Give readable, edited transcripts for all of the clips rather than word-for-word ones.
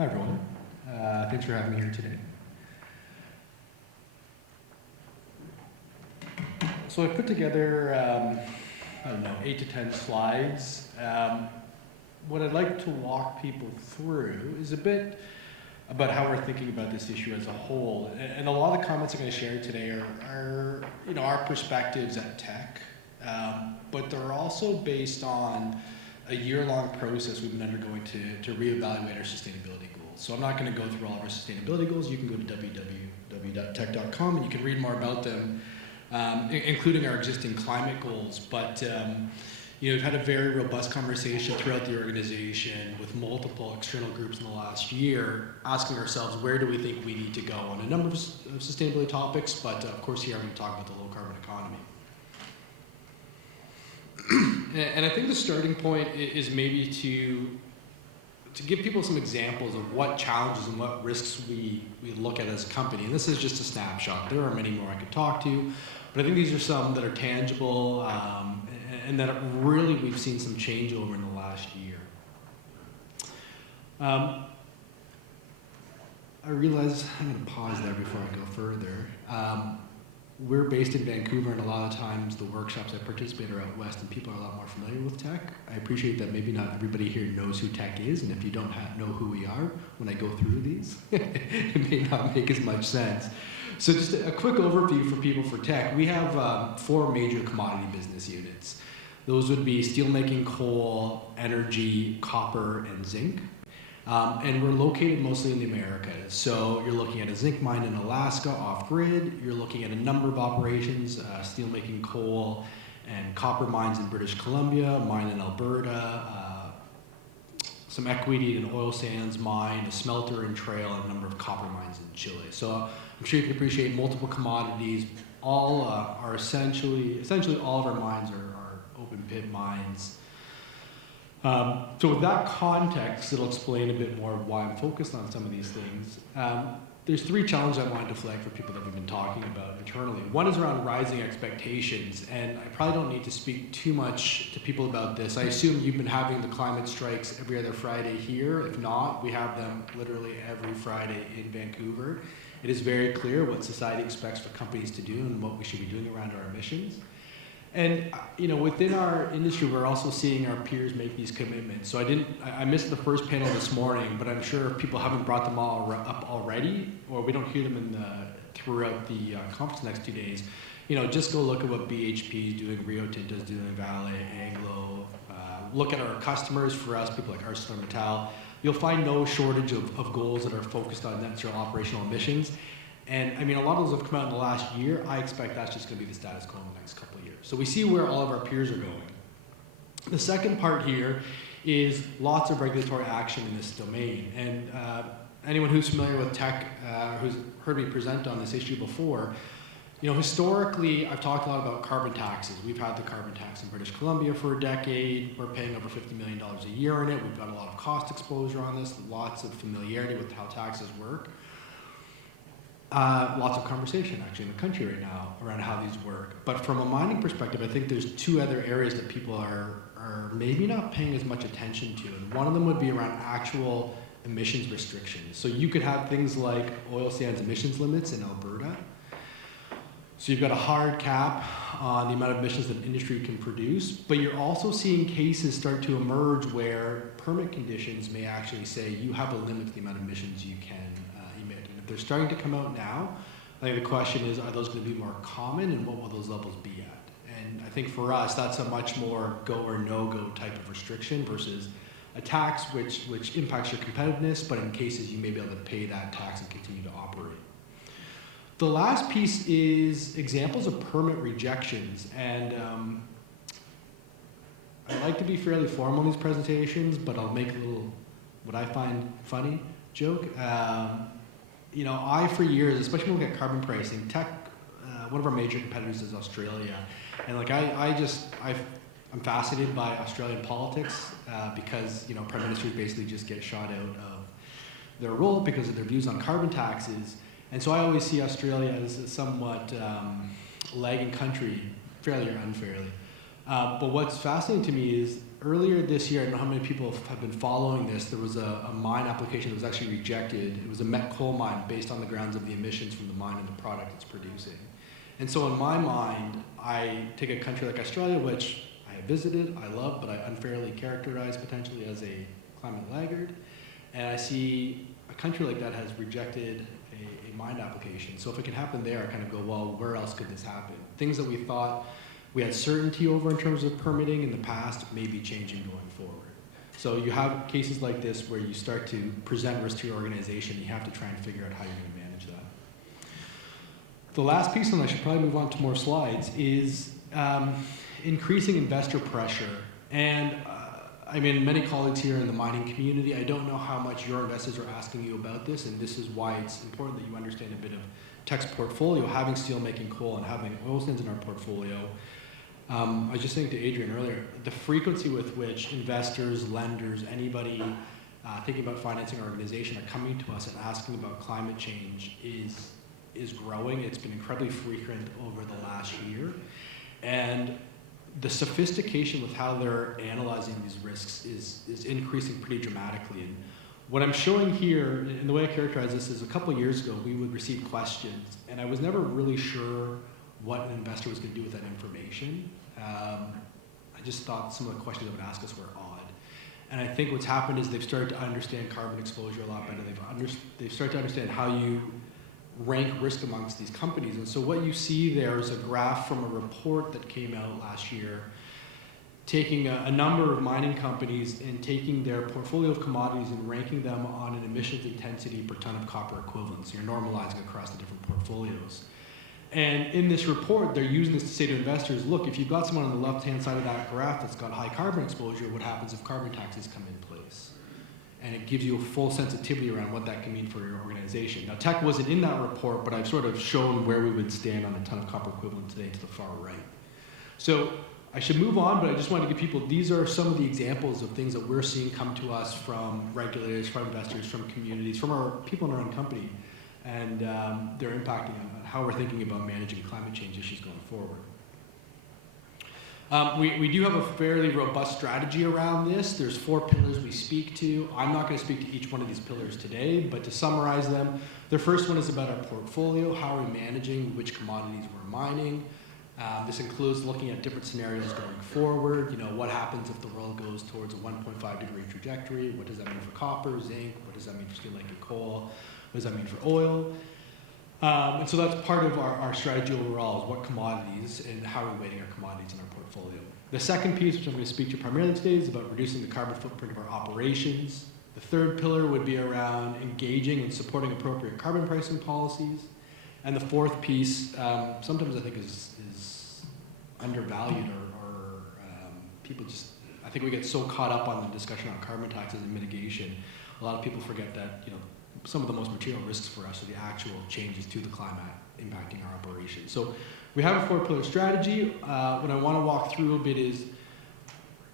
Hi everyone. Thanks for having me here today. So I put together, 8 to 10 slides. What I'd like to walk people through is a bit about how we're thinking about this issue as a whole. And a lot of the comments I'm going to share today are our perspectives at Tech, but they're also based on a year-long process we've been undergoing to reevaluate our sustainability goals. So I'm not going to go through all of our sustainability goals. You can go to www.tech.com and you can read more about them, including our existing climate goals. But we've had a very robust conversation throughout the organization with multiple external groups in the last year, asking ourselves where do we think we need to go on a number of sustainability topics, but of course here I'm going to talk about the low carbon economy. And I think the starting point is maybe to give people some examples of what challenges and what risks we look at as a company. And this is just a snapshot. There are many more I could talk to, but I think these are some that are tangible and that really we've seen some change over in the last year. I realize I'm going to pause there before I go further. We're based in Vancouver, and a lot of times the workshops I participate are out west, and people are a lot more familiar with Tech. I appreciate that maybe not everybody here knows who Tech is, and if you don't know who we are, when I go through these, it may not make as much sense. So just a quick overview for people for Tech. We have 4 major commodity business units. Those would be steelmaking, coal, energy, copper, and zinc. And we're located mostly in the Americas. So you're looking at a zinc mine in Alaska off-grid. You're looking at a number of operations, steelmaking, coal, and copper mines in British Columbia, mine in Alberta, some equity in an oil sands mine, a smelter and trail, and a number of copper mines in Chile. So I'm sure you can appreciate multiple commodities. All are essentially all of our mines are open pit mines. So with that context, it'll explain a bit more of why I'm focused on some of these things. There's 3 challenges I wanted to flag for people that we've been talking about internally. One is around rising expectations, and I probably don't need to speak too much to people about this. I assume you've been having the climate strikes every other Friday here. If not, we have them literally every Friday in Vancouver. It is very clear what society expects for companies to do and what we should be doing around our emissions. And within our industry, we're also seeing our peers make these commitments. So I missed the first panel this morning, but I'm sure people haven't brought them all up already, or we don't hear them throughout the conference the next 2 days. Just go look at what BHP is doing, Rio Tinto is doing, Vale, Anglo. Look at our customers. For us, people like ArcelorMittal. You'll find no shortage of goals that are focused on net zero operational emissions. And a lot of those have come out in the last year. I expect that's just going to be the status quo in the next couple of years. So we see where all of our peers are going. The second part here is lots of regulatory action in this domain. And anyone who's familiar with Tech, who's heard me present on this issue before, historically, I've talked a lot about carbon taxes. We've had the carbon tax in British Columbia for a decade. We're paying over $50 million a year on it. We've got a lot of cost exposure on this, lots of familiarity with how taxes work. Lots of conversation actually in the country right now around how these work. But from a mining perspective, I think there's 2 other areas that people are maybe not paying as much attention to. And one of them would be around actual emissions restrictions. So you could have things like oil sands emissions limits in Alberta. So you've got a hard cap on the amount of emissions that industry can produce, but you're also seeing cases start to emerge where permit conditions may actually say you have a limit to the amount of emissions you can emit. And if they're starting to come out now, I think the question is, are those going to be more common and what will those levels be at? And I think for us, that's a much more go or no-go type of restriction versus a tax which impacts your competitiveness, but in cases you may be able to pay that tax and continue to operate. The last piece is examples of permit rejections. And I like to be fairly formal in these presentations, but I'll make a little, what I find funny, joke. I, for years, especially when we look at carbon pricing, Tech, one of our major competitors is Australia. And I'm fascinated by Australian politics because, prime ministers basically just get shot out of their role because of their views on carbon taxes. And so I always see Australia as a somewhat lagging country, fairly or unfairly. But what's fascinating to me is earlier this year, I don't know how many people have been following this, there was a mine application that was actually rejected. It was a met coal mine based on the grounds of the emissions from the mine and the product it's producing. And so in my mind, I take a country like Australia, which I have visited, I love, but I unfairly characterize potentially as a climate laggard. And I see a country like that has rejected a mine application. So if it can happen there, I kind of go, well, where else could this happen? Things that we thought we had certainty over in terms of permitting in the past may be changing going forward. So you have cases like this where you start to present risk to your organization. You have to try and figure out how you're going to manage that. The last piece, and I should probably move on to more slides, is increasing investor pressure. And I mean, many colleagues here in the mining community, I don't know how much your investors are asking you about this, and this is why it's important that you understand a bit of Teck's portfolio, having steelmaking coal and having oil sands in our portfolio. I was just saying to Adrian earlier, the frequency with which investors, lenders, anybody thinking about financing our organization are coming to us and asking about climate change is growing. It's been incredibly frequent over the last year. And the sophistication with how they're analyzing these risks is increasing pretty dramatically. And what I'm showing here, and the way I characterize this, is a couple of years ago, we would receive questions, and I was never really sure what an investor was going to do with that information. I just thought some of the questions they would ask us were odd. And I think what's happened is they've started to understand carbon exposure a lot better. They've started to understand how you rank risk amongst these companies. And so what you see there is a graph from a report that came out last year, taking a number of mining companies and taking their portfolio of commodities and ranking them on an emissions intensity per ton of copper equivalent. So you're normalizing across the different portfolios. And in this report, they're using this to say to investors, look, if you've got someone on the left-hand side of that graph that's got high carbon exposure, what happens if carbon taxes come in place? And it gives you a full sensitivity around what that can mean for your organization. Now, Teck wasn't in that report, but I've sort of shown where we would stand on a ton of copper equivalent today to the far right. So I should move on, but I just wanted to give people, these are some of the examples of things that we're seeing come to us from regulators, from investors, from communities, from our people in our own company. And they're impacting on how we're thinking about managing climate change issues going forward. We do have a fairly robust strategy around this. There's 4 pillars we speak to. I'm not going to speak to each one of these pillars today, but to summarize them, the first one is about our portfolio. How are we managing which commodities we're mining? This includes looking at different scenarios going forward. You know, what happens if the world goes towards a 1.5 degree trajectory? What does that mean for copper, zinc? What does that mean for steelmaking coal? What does that mean for oil? And so that's part of our strategy overall, is what commodities and how are we weighting our commodities in our portfolio. The second piece, which I'm going to speak to primarily today, is about reducing the carbon footprint of our operations. The third pillar would be around engaging and supporting appropriate carbon pricing policies. And the fourth piece, sometimes I think is undervalued or people just, I think we get so caught up on the discussion on carbon taxes and mitigation. A lot of people forget that, you know, some of the most material risks for us are the actual changes to the climate impacting our operations. So we have a 4-pillar strategy. What I want to walk through a bit is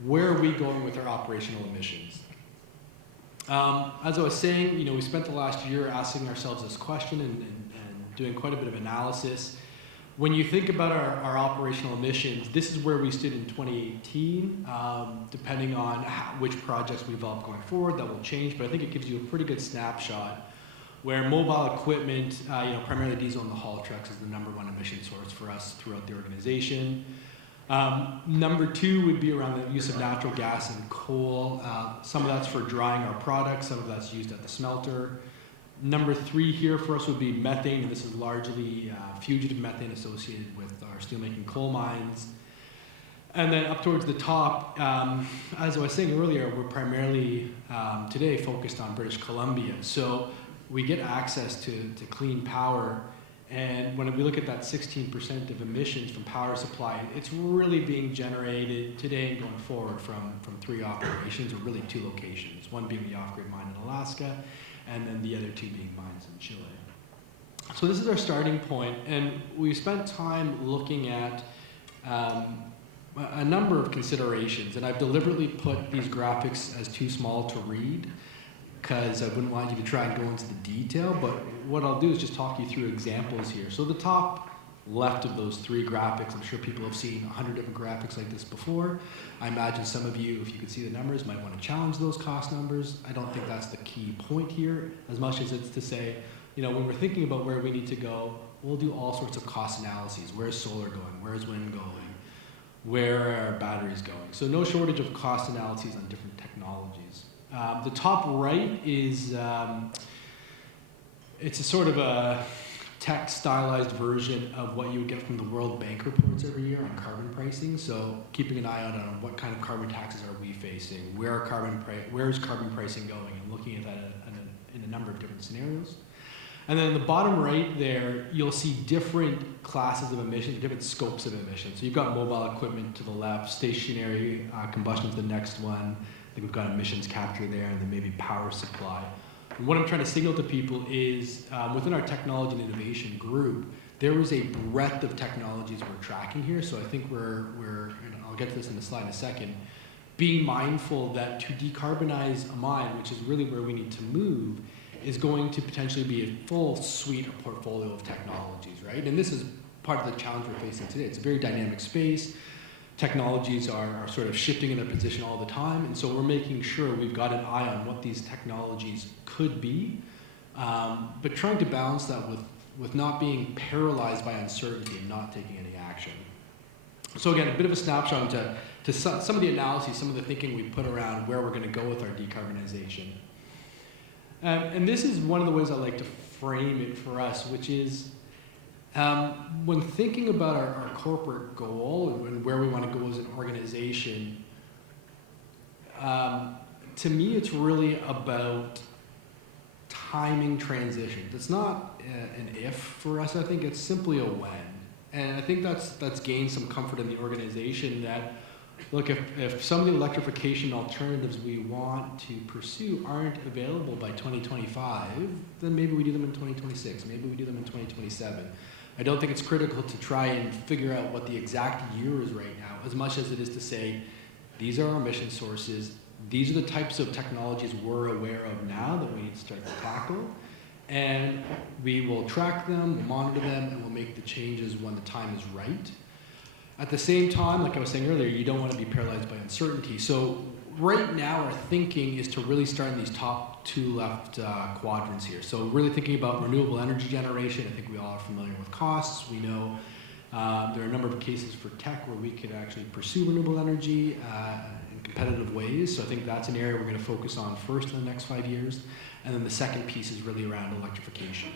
where are we going with our operational emissions? As I was saying, you know, we spent the last year asking ourselves this question and doing quite a bit of analysis. When you think about our operational emissions, this is where we stood in 2018. Depending on which projects we develop going forward, that will change, but I think it gives you a pretty good snapshot where mobile equipment, you know, primarily diesel and the haul trucks, is the #1 emission source for us throughout the organization. Number 2 would be around the use of natural gas and coal. Some of that's for drying our products, some of that's used at the smelter. Number 3 here for us would be methane, and this is largely fugitive methane associated with our steelmaking coal mines. And then up towards the top, as I was saying earlier, we're primarily today focused on British Columbia. So we get access to clean power, and when we look at that 16% of emissions from power supply, it's really being generated today and going forward from 3 operations, or really 2 locations, one being the off-grid mine in Alaska, and then the other 2 being mines in Chile. So this is our starting point, and we spent time looking at a number of considerations, and I've deliberately put these graphics as too small to read because I wouldn't want you to try and go into the detail, but what I'll do is just talk you through examples here. So the top left of those three graphics, I'm sure people have seen 100 different graphics like this before. I imagine some of you, if you could see the numbers, might want to challenge those cost numbers. I don't think that's the key point here, as much as it's to say, when we're thinking about where we need to go, we'll do all sorts of cost analyses. Where's solar going? Where's wind going? Where are batteries going? So no shortage of cost analyses on different technologies. The top right is, it's a sort of a tech-stylized version of what you would get from the World Bank reports every year on carbon pricing. So keeping an eye out on what kind of carbon taxes are we facing, where is carbon pricing going, and looking at that in a number of different scenarios. And then in the bottom right there, you'll see different classes of emissions, different scopes of emissions. So you've got mobile equipment to the left, stationary combustion to the next one. I think we've got emissions capture there, and then maybe power supply. And what I'm trying to signal to people is within our technology and innovation group, there is a breadth of technologies we're tracking here. So I think we're I'll get to this in the slide in a second, being mindful that to decarbonize a mine, which is really where we need to move, is going to potentially be a full suite or portfolio of technologies, right? And this is part of the challenge we're facing today. It's a very dynamic space. Technologies are sort of shifting in their position all the time, and so we're making sure we've got an eye on what these technologies could be, but trying to balance that with not being paralyzed by uncertainty and not taking any action. So again, a bit of a snapshot to some of the analyses, some of the thinking we put around where we're going to go with our decarbonization. And this is one of the ways I like to frame it for us, which is when thinking about our corporate goal and where we want to go as an organization, to me it's really about timing transitions. It's not an if for us, I think it's simply a when. And I think that's gained some comfort in the organization that, look, if some of the electrification alternatives we want to pursue aren't available by 2025, then maybe we do them in 2026, maybe we do them in 2027. I don't think it's critical to try and figure out what the exact year is right now, as much as it is to say, these are our emission sources, these are the types of technologies we're aware of now that we need to start to tackle, and we will track them, we'll monitor them, and we'll make the changes when the time is right. At the same time, like I was saying earlier, you don't want to be paralyzed by uncertainty. So right now, our thinking is to really start in these top two left quadrants here. So really thinking about renewable energy generation. I think we all are familiar with costs. We know there are a number of cases for tech where we could actually pursue renewable energy in competitive ways. So I think that's an area we're going to focus on first in the next 5 years. And then the second piece is really around electrification.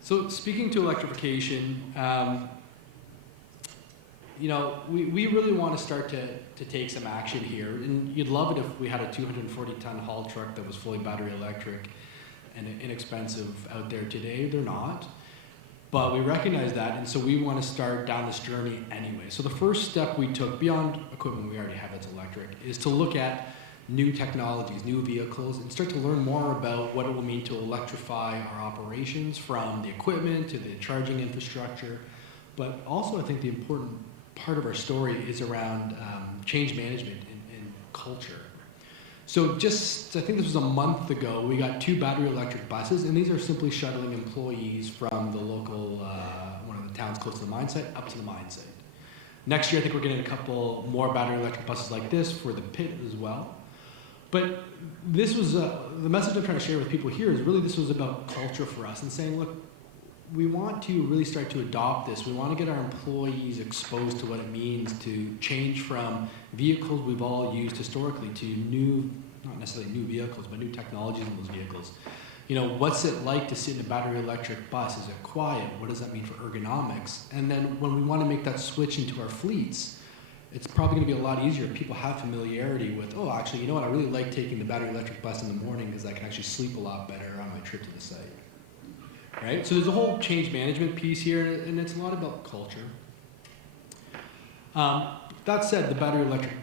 So speaking to electrification, we really want to start to take some action here. And you'd love it if we had a 240-ton haul truck that was fully battery electric and inexpensive out there today. They're not. But we recognize that, and so we want to start down this journey anyway. So the first step we took, beyond equipment we already have that's electric, is to look at new technologies, new vehicles, and start to learn more about what it will mean to electrify our operations, from the equipment to the charging infrastructure. But also I think the important part of our story is around change management and culture. So just, I think this was a month ago, we got 2 battery electric buses, and these are simply shuttling employees from the local, one of the towns close to the mine site, up to the mine site. Next year, I think we're getting a couple more battery electric buses like this for the pit as well. But this was, the message I'm trying to share with people here is really this was about culture for us and saying, look, we want to really start to adopt this. We want to get our employees exposed to what it means to change from vehicles we've all used historically to new, not necessarily new vehicles, but new technologies in those vehicles. What's it like to sit in a battery electric bus? Is it quiet? What does that mean for ergonomics? And then when we want to make that switch into our fleets, it's probably going to be a lot easier if people have familiarity with, oh, actually, you know what? I really like taking the battery electric bus in the morning because I can actually sleep a lot better on my trip to the site. Right? So there's a whole change management piece here, and it's a lot about culture. That said, the battery electric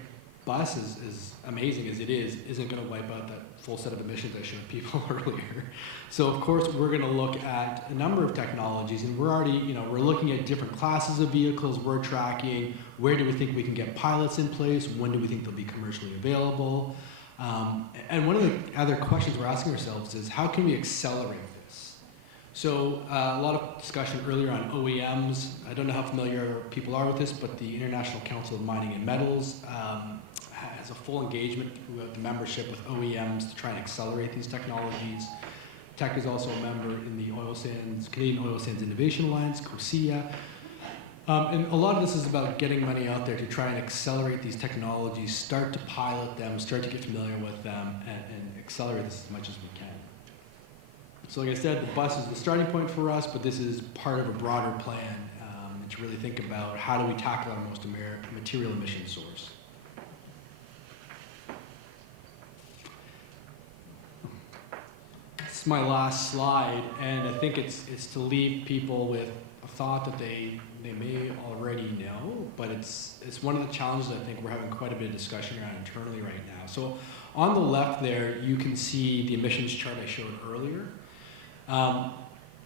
bus, as amazing as it is, isn't going to wipe out that full set of emissions I showed people earlier. So of course, we're going to look at a number of technologies, and we're already, we're looking at different classes of vehicles we're tracking. Where do we think we can get pilots in place? When do we think they'll be commercially available? And one of the other questions we're asking ourselves is, how can we accelerate this? So a lot of discussion earlier on OEMs. I don't know how familiar people are with this, but the International Council of Mining and Metals has a full engagement throughout the membership with OEMs to try and accelerate these technologies. Teck is also a member in the Canadian Oil Sands Innovation Alliance, COSIA. And a lot of this is about getting money out there to try and accelerate these technologies, start to pilot them, start to get familiar with them, and accelerate this as much as we can. So like I said, the bus is the starting point for us, but this is part of a broader plan to really think about how do we tackle our most material emission source. This is my last slide, and I think it's to leave people with a thought that they may already know, but it's one of the challenges I think we're having quite a bit of discussion around internally right now. So on the left there, you can see the emissions chart I showed earlier.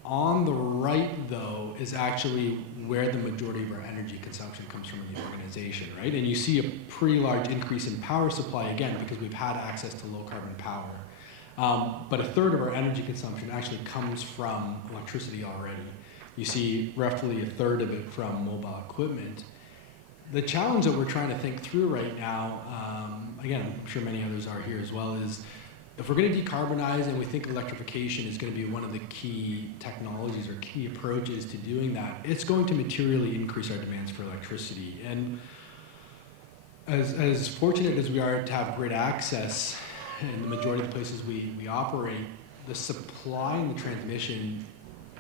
On the right, though, is actually where the majority of our energy consumption comes from in the organization, right? And you see a pretty large increase in power supply, again, because we've had access to low-carbon power. But a third of our energy consumption actually comes from electricity already. You see roughly a third of it from mobile equipment. The challenge that we're trying to think through right now, again, I'm sure many others are here as well, is if we're going to decarbonize, and we think electrification is going to be one of the key technologies or key approaches to doing that, it's going to materially increase our demands for electricity. And as fortunate as we are to have great access in the majority of the places we operate, the supply and the transmission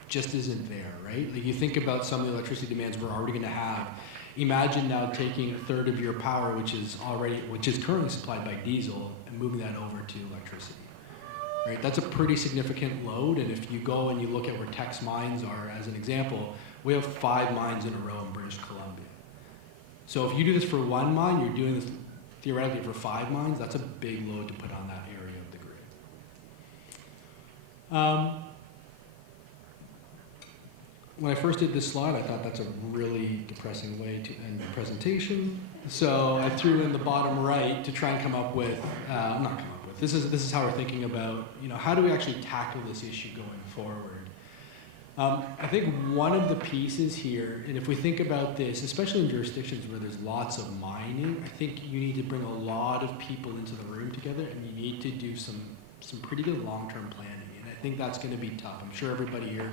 just isn't there, right? Like you think about some of the electricity demands we're already going to have. Imagine now taking a third of your power, which is currently supplied by diesel, and moving that over to electricity, right? That's a pretty significant load, and if you go and you look at where Teck's mines are, as an example, we have 5 mines in a row in British Columbia. So if you do this for 1 mine, you're doing this theoretically for 5 mines. That's a big load to put on that area of the grid. When I first did this slide, I thought that's a really depressing way to end the presentation. So I threw in the bottom right to try and come up with, this is how we're thinking about, how do we actually tackle this issue going forward? I think one of the pieces here, and if we think about this, especially in jurisdictions where there's lots of mining, I think you need to bring a lot of people into the room together, and you need to do some pretty good long-term planning. And I think that's going to be tough. I'm sure everybody here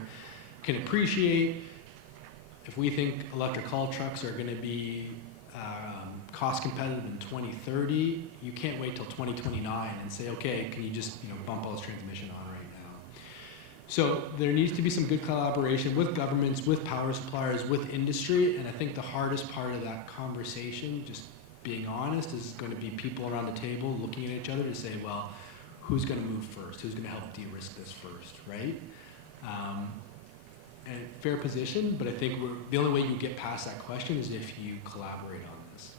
can appreciate if we think electric haul trucks are going to be cost competitive in 2030, you can't wait till 2029 and say, okay, can you just bump all this transmission on right now? So there needs to be some good collaboration with governments, with power suppliers, with industry, and I think the hardest part of that conversation, just being honest, is going to be people around the table looking at each other to say, well, who's going to move first? Who's going to help de-risk this first, right? And fair position, but I think the only way you get past that question is if you collaborate on this.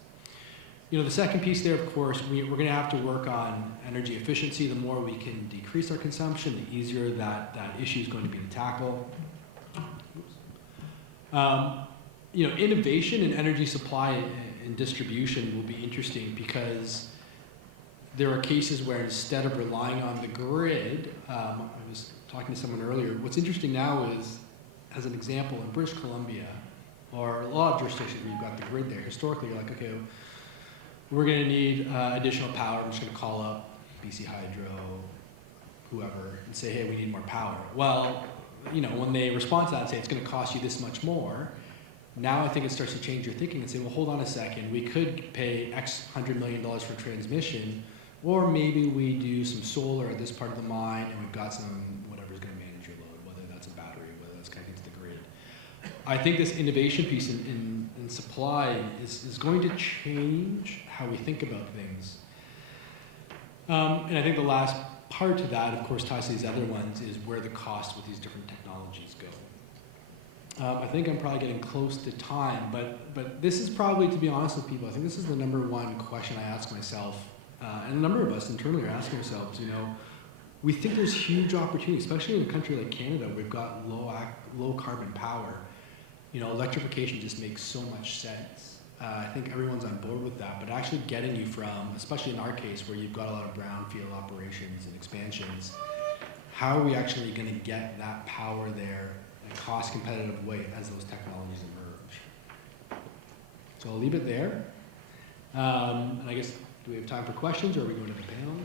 The second piece there, of course, we're going to have to work on energy efficiency. The more we can decrease our consumption, the easier that issue is going to be to tackle. Innovation in energy supply and distribution will be interesting because there are cases where instead of relying on the grid, I was talking to someone earlier, what's interesting now is, as an example, in British Columbia, or a lot of jurisdictions where you've got the grid there, historically you're like, okay, we're going to need additional power. I'm just going to call up BC Hydro, whoever, and say, hey, we need more power. Well, when they respond to that and say it's going to cost you this much more, now I think it starts to change your thinking and say, well, hold on a second. We could pay X $100 million for transmission, or maybe we do some solar at this part of the mine, and we've got some whatever's going to manage your load, whether that's a battery, whether that's connected to the grid. I think this innovation piece in supply is going to change how we think about things. And I think the last part to that, of course, ties to these other ones, is where the cost with these different technologies go. I think I'm probably getting close to time, but this is probably, to be honest with people, I think this is the number one question I ask myself, and a number of us internally are asking ourselves, we think there's huge opportunity, especially in a country like Canada. We've got low carbon power. Electrification just makes so much sense. I think everyone's on board with that, but actually getting you from, especially in our case where you've got a lot of brownfield operations and expansions, how are we actually going to get that power there in a cost competitive way as those technologies emerge? So I'll leave it there. And I guess, do we have time for questions, or are we going to the panel?